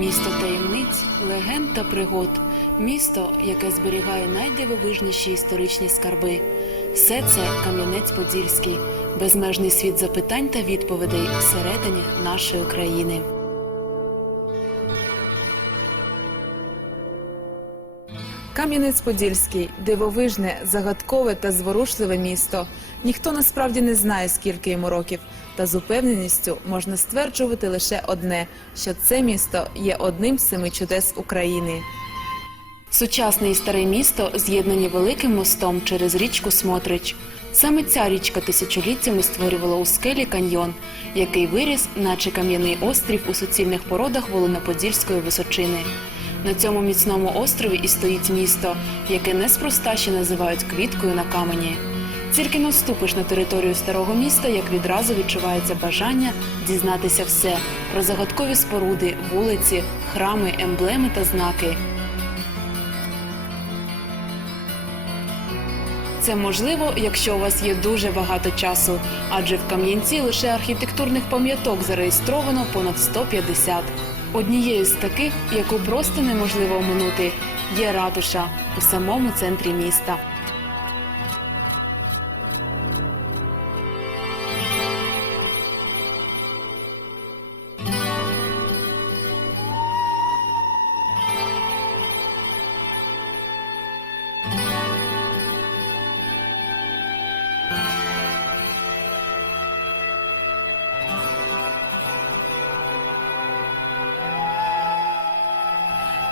Місто таємниць, легенд та пригод. Місто, яке зберігає найдивовижніші історичні скарби. Все це Кам'янець-Подільський, безмежний світ запитань та відповідей всередині нашої країни. Кам'янець-Подільський дивовижне, загадкове та зворушливе місто. Ніхто насправді не знає, скільки йому років. Та з упевненістю можна стверджувати лише одне: що це місто є одним з семи чудес України. Сучасне і старе місто з'єднані великим мостом через річку Смотрич. Саме ця річка тисячоліттями створювала у скелі каньйон, який виріс, наче кам'яний острів у суцільних породах Волиноподільської височини. На цьому міцному острові і стоїть місто, яке неспроста ще називають квіткою на камені. Тільки не вступиш на територію старого міста, як відразу відчувається бажання дізнатися все про загадкові споруди, вулиці, храми, емблеми та знаки. Це можливо, якщо у вас є дуже багато часу, адже в Кам'янці лише архітектурних пам'яток зареєстровано понад 150. Однією з таких, яку просто неможливо оминути, є ратуша у самому центрі міста.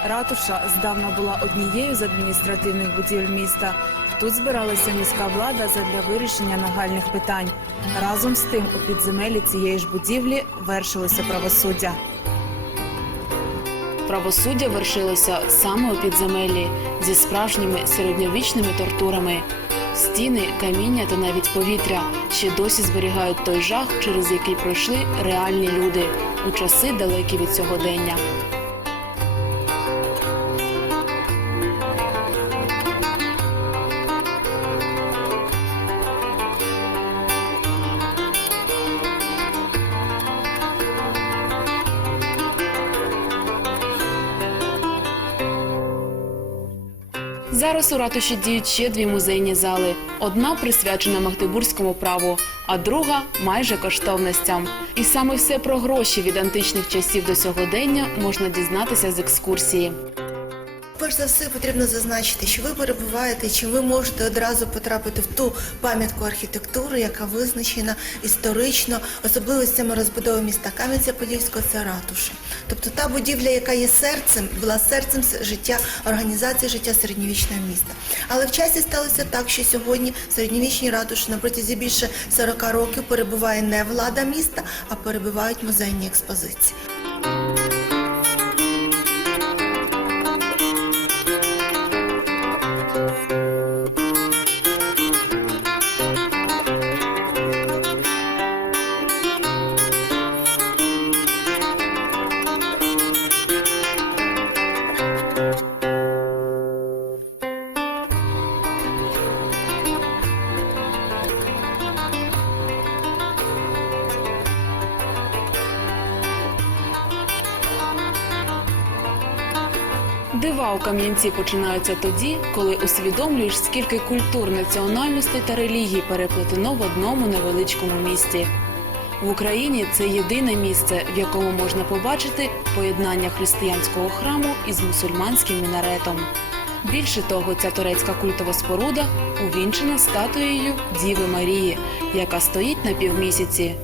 Ратуша здавна була однією з адміністративних будівель міста. Тут збиралася міська влада задля вирішення нагальних питань. Разом з тим, у підземелі цієї ж будівлі вершилося правосуддя. Правосуддя вершилося саме у підземеллі зі справжніми середньовічними тортурами. Стіни, каміння та навіть повітря ще досі зберігають той жах, через який пройшли реальні люди у часи далекі від сьогодення. Зараз у ратуші діють ще дві музейні зали: одна присвячена магдебурзькому праву, а друга майже коштовностям. І саме все про гроші від античних часів до сьогодення можна дізнатися з екскурсії. Перш за все потрібно зазначити, що ви перебуваєте, чи ви можете одразу потрапити в ту пам'ятку архітектури, яка визначена історично особливостями розбудови міста Кам'янця-Подільського це ратуша. Тобто та будівля, яка є серцем, була серцем життя організації життя середньовічного міста. Але в часі сталося так, що сьогодні в середньовічній ратуші на протязі більше 40 років перебуває не влада міста, а перебувають музейні експозиції. Дива у Кам'янці починаються тоді, коли усвідомлюєш, скільки культур, національностей та релігій переплетено в одному невеличкому місті. В Україні це єдине місце, в якому можна побачити поєднання християнського храму із мусульманським мінаретом. Більше того, ця турецька культова споруда увінчена статуєю Діви Марії, яка стоїть на півмісяці.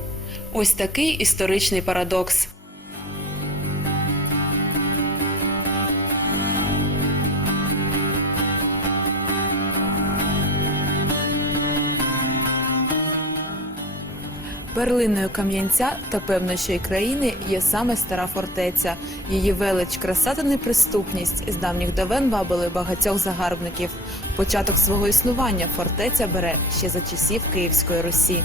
Ось такий історичний парадокс. Перлиною Кам'янця та певно, що й країни є саме стара фортеця. Її велич, краса та неприступність з давніх давен вабили багатьох загарбників. Початок свого існування фортеця бере ще за часів Київської Русі.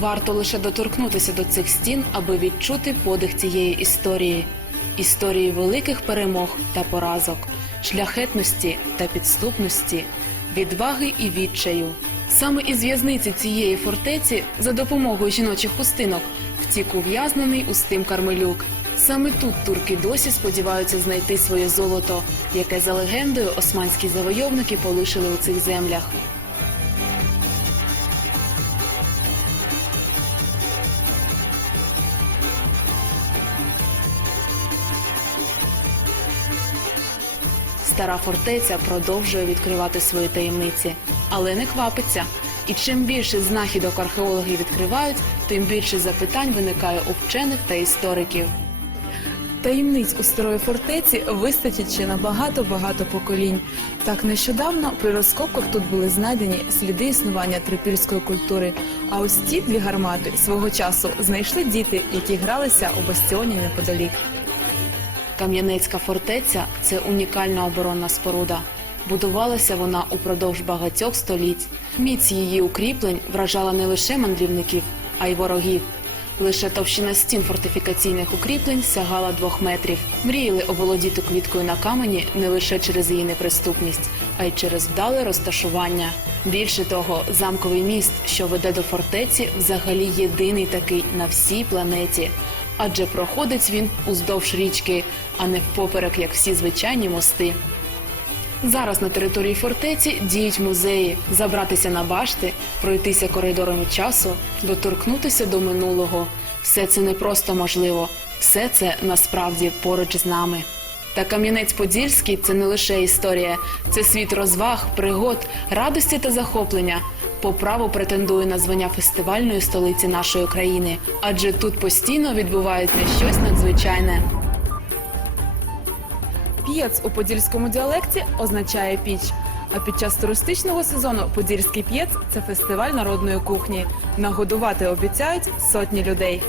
Варто лише доторкнутися до цих стін, аби відчути подих цієї історії, історії великих перемог та поразок, шляхетності та підступності, відваги і відчаю. Саме із в'язниці цієї фортеці за допомогою жіночих хустинок втік ув'язнений Устим Кармелюк. Саме тут турки досі сподіваються знайти своє золото, яке за легендою османські завойовники полишили у цих землях. Стара фортеця продовжує відкривати свої таємниці, але не квапиться. І чим більше знахідок археологи відкривають, тим більше запитань виникає у вчених та істориків. Таємниць у старої фортеці вистачить ще на багато-багато поколінь. Так нещодавно при розкопках тут були знайдені сліди існування трипільської культури. А ось ті дві гармати свого часу знайшли діти, які гралися у бастіоні неподалік. Кам'янецька фортеця це унікальна оборонна споруда. Будувалася вона упродовж багатьох століть. Міць її укріплень вражала не лише мандрівників, а й ворогів. Лише товщина стін фортифікаційних укріплень сягала двох метрів. Мріяли оволодіти квіткою на камені не лише через її неприступність, а й через вдале розташування. Більше того, замковий міст, що веде до фортеці, взагалі єдиний такий на всій планеті. Адже проходить він уздовж річки, а не впоперек, як всі звичайні мости. Зараз на території фортеці діють музеї, забратися на башти, пройтися коридорами часу, доторкнутися до минулого. Все це не просто можливо, все це насправді поруч з нами. Та Кам'янець-Подільський це не лише історія, це світ розваг, пригод, радості та захоплення. По праву претендує на звання фестивальної столиці нашої країни, адже тут постійно відбувається щось надзвичайне. П'єц у подільському діалекті означає піч. А під час туристичного сезону Подільський п'єц це фестиваль народної кухні. Нагодувати обіцяють сотні людей.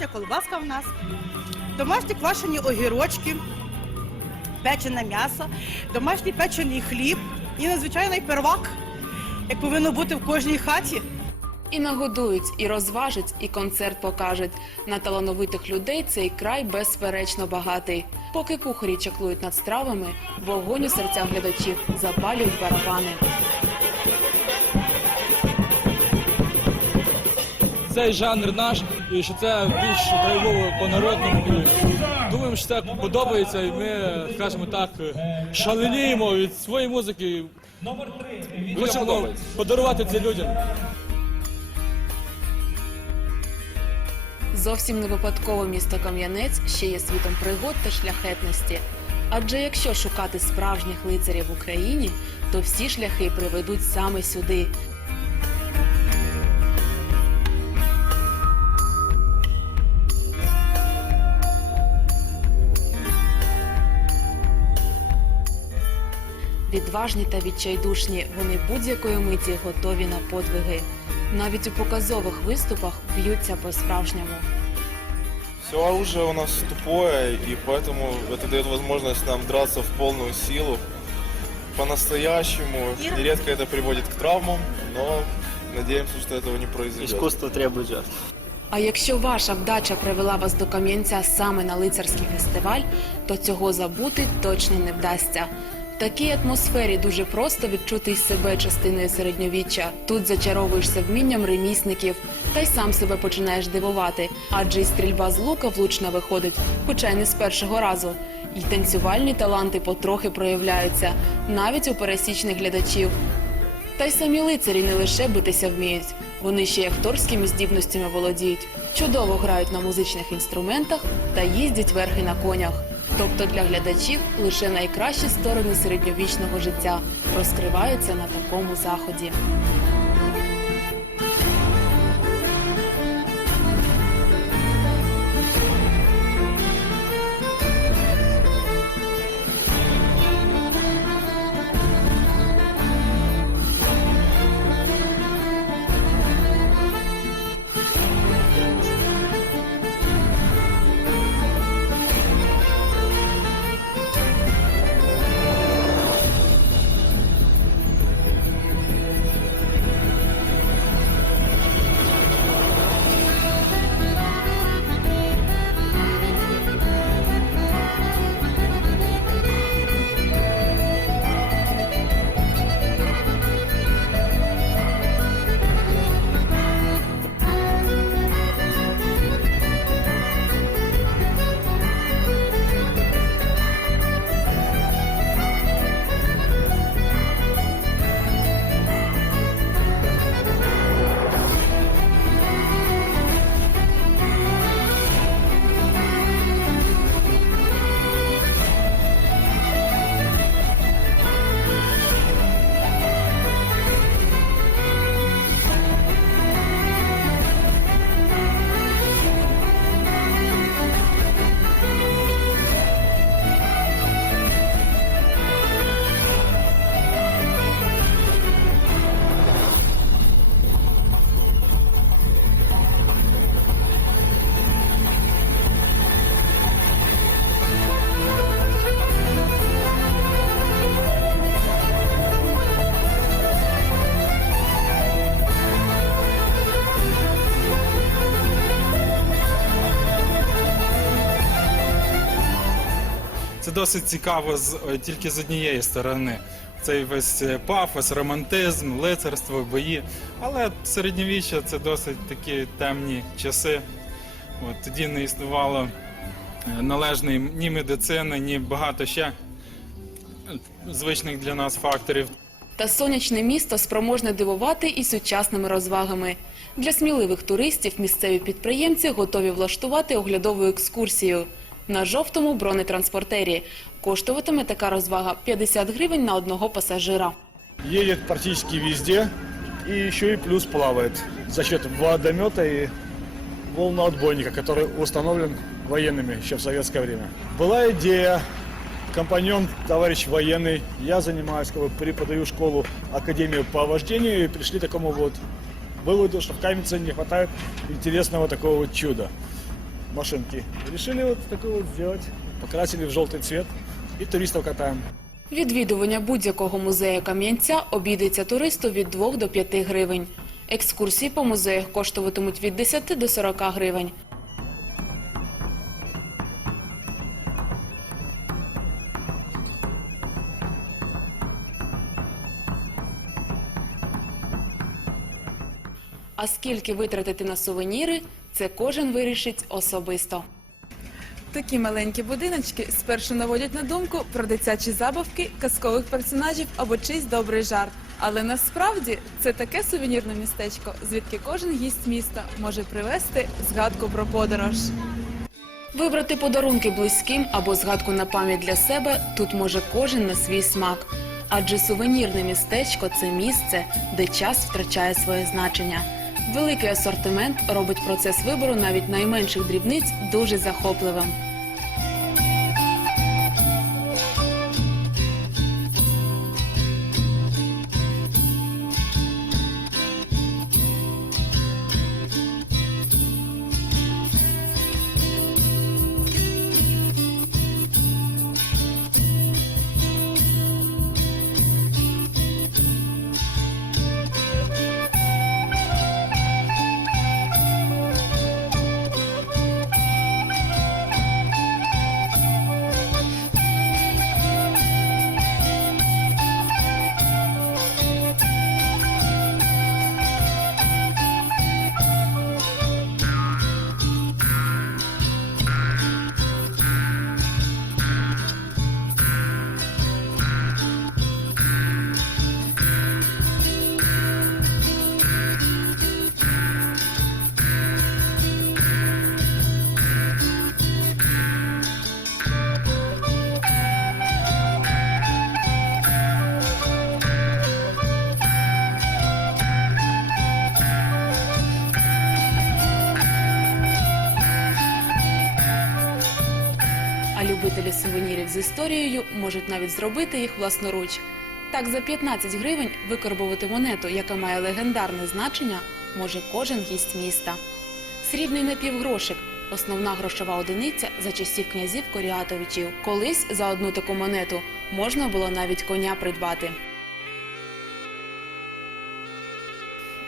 Домашня колбаска в нас, домашні квашені огірочки, печене м'ясо, домашній печений хліб і надзвичайний первак, як повинно бути в кожній хаті. І нагодують, і розважать, і концерт покажуть. На талановитих людей цей край безперечно багатий. Поки кухарі чаклують над стравами, вогонь у серцях глядачів запалюють барабани. Цей жанр наш, і що це більш драйвово по-народному. І Думаємо, що це подобається, і ми, скажімо так, шаленіємо від своєї музики. Хочемо подарувати це людям. Зовсім не випадково місто Кам'янець ще є світом пригод та шляхетності. Адже якщо шукати справжніх лицарів в Україні, то всі шляхи приведуть саме сюди. Відважні та відчайдушні, вони будь-якої миті готові на подвиги. Навіть у показових виступах б'ються по-справжньому. Все оружие у нас тупое, и поэтому это дает возможность нам драться в полную силу. По-настоящему. Нередко это приводит к травмам, но надеемся, что этого не произойдет. Искусство требует жертв. А якщо ваша вдача привела вас до Кам'янця саме на лицарський фестиваль, то цього забути точно не вдасться. Такій атмосфері дуже просто відчути й себе частиною середньовіччя. Тут зачаровуєшся вмінням ремісників, та й сам себе починаєш дивувати, адже й стрільба з лука влучно виходить, хоча й не з першого разу. І танцювальні таланти потрохи проявляються навіть у пересічних глядачів. Та й самі лицарі не лише битися вміють, вони ще й акторськими здібностями володіють, чудово грають на музичних інструментах та їздять верхи на конях. Тобто для глядачів лише найкращі сторони середньовічного життя розкриваються на такому заході. Це досить цікаво з, е, тільки з однієї сторони. Цей весь е, пафос, романтизм, лицарство, бої. Але середньовіччя це досить такі темні часи. От, тоді не існувало е, належної ні медицини, ні багато ще звичних для нас факторів. Та сонячне місто спроможне дивувати і сучасними розвагами. Для сміливих туристів місцеві підприємці готові влаштувати оглядову екскурсію на жовтому бронетранспортері. Коштуватиме така розвага 50 гривень на одного пасажира. едет практически везде и еще и плюс плавает за счет водомета и волноотбойника, который установлен военными еще в советское время. Была идея, компаньон, товарищ военный, я занимаюсь, как бы преподаю школу, академию по вождению и пришли к такому вот выводу, что в Каменце не хватает интересного такого вот чуда машинки. Решили вот такое вот сделать, покрасили в желтый цвет и туристов катаем. Відвідування будь-якого музею Кам'янця обійдеться туристу від 2 до 5 гривень. Екскурсії по музеях коштуватимуть від 10 до 40 гривень. А скільки витратити на сувеніри, це кожен вирішить особисто. Такі маленькі будиночки спершу наводять на думку про дитячі забавки, казкових персонажів або чийсь добрий жарт. Але насправді це таке сувенірне містечко, звідки кожен гість міста може привезти згадку про подорож. Вибрати подарунки близьким або згадку на пам'ять для себе тут може кожен на свій смак. Адже сувенірне містечко це місце, де час втрачає своє значення. Великий асортимент робить процес вибору навіть найменших дрібниць дуже захопливим. З історією можуть навіть зробити їх власноруч. Так, за 15 гривень викарбувати монету, яка має легендарне значення, може кожен гість міста. Срібний напівгрошик основна грошова одиниця за часів князів Коріатовичів. Колись за одну таку монету можна було навіть коня придбати.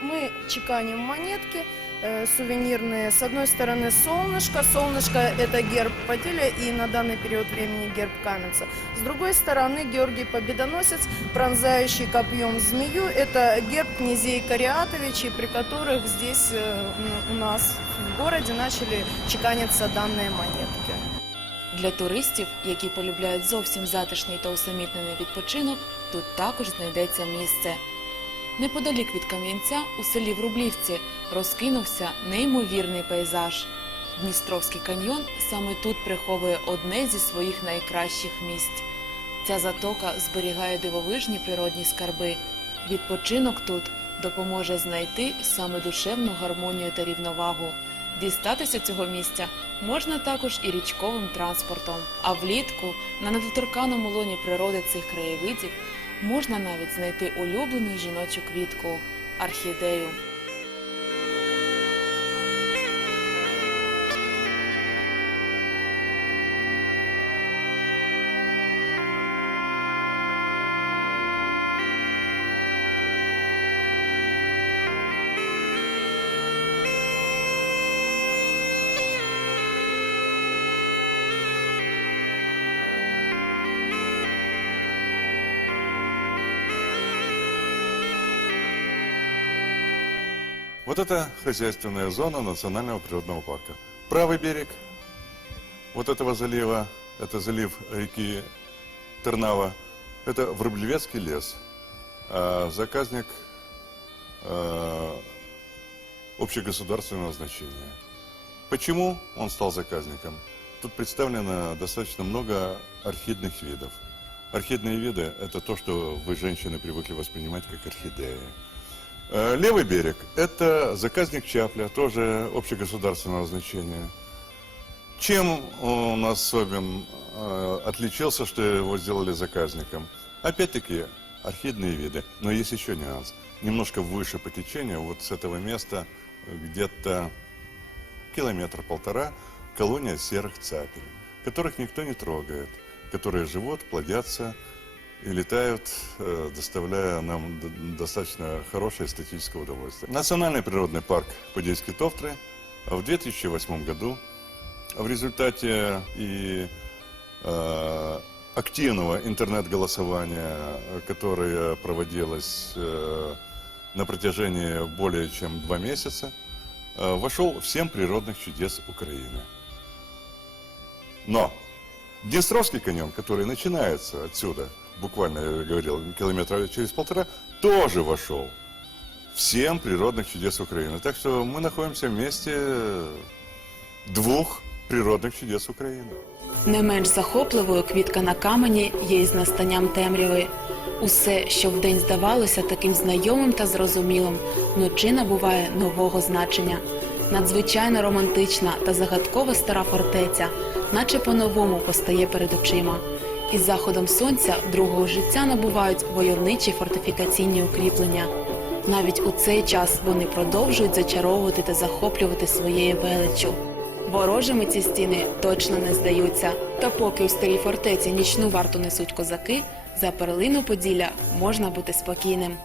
Мы чеканим монетки сувенирные. С одной стороны солнышко. Солнышко – это герб Потеля и на данный период времени герб Каменца. С другой стороны Георгий Победоносец, пронзающий копьем змею. Это герб князей Кариатовичей, при которых здесь э, м, у нас в городе начали чеканиться данные монетки. Для туристів, які полюбляють зовсім затишний та усамітнений відпочинок, тут також знайдеться місце. Неподалік від Кам'янця у селі Врублівці розкинувся неймовірний пейзаж. Дністровський каньйон саме тут приховує одне зі своїх найкращих місць. Ця затока зберігає дивовижні природні скарби. Відпочинок тут допоможе знайти саме душевну гармонію та рівновагу. Дістатися цього місця можна також і річковим транспортом. А влітку на недоторканому лоні природи цих краєвидів можна навіть знайти улюблену жіночу квітку орхідею. Вот это хозяйственная зона национального природного парка. Правый берег вот этого залива, это залив реки Тернава, это Врублевецкий лес. А заказник э, общегосударственного значения. Почему он стал заказником? Тут представлено достаточно много орхидных видов. Орхидные виды – это то, что вы, женщины, привыкли воспринимать как орхидеи. Э, Левый берег – это заказник Чапля, тоже общегосударственного значения. Чем он особен э, отличился, что его сделали заказником? Опять-таки, орхидные виды. Но есть еще нюанс. Немножко выше по течению, вот с этого места, где-то километр-полтора, колония серых цапель, которых никто не трогает, которые живут, плодятся и летают, э, доставляя нам достаточно хорошее эстетическое удовольствие. Национальный природный парк Подейские Товтры в 2008 году в результате и э, активного интернет-голосования, которое проводилось э, на протяжении более чем два месяца, э, вошел в семь природных чудес Украины. Но Днестровский каньон, который начинается отсюда, буквально, я говорил, километра через полтора, тоже вошел в семь природных чудес Украины. Так что мы находимся в месте двух природных чудес Украины. Не менш захопливою квітка на камені є із настанням темряви. Усе, що вдень здавалося таким знайомим та зрозумілим, вночі набуває нового значення. Надзвичайно романтична та загадкова стара фортеця, наче по-новому постає перед очима. Із заходом сонця другого життя набувають войовничі фортифікаційні укріплення. Навіть у цей час вони продовжують зачаровувати та захоплювати своєю величчю. Ворожими ці стіни точно не здаються. Та поки у старій фортеці нічну варту несуть козаки, за перлину Поділля можна бути спокійним.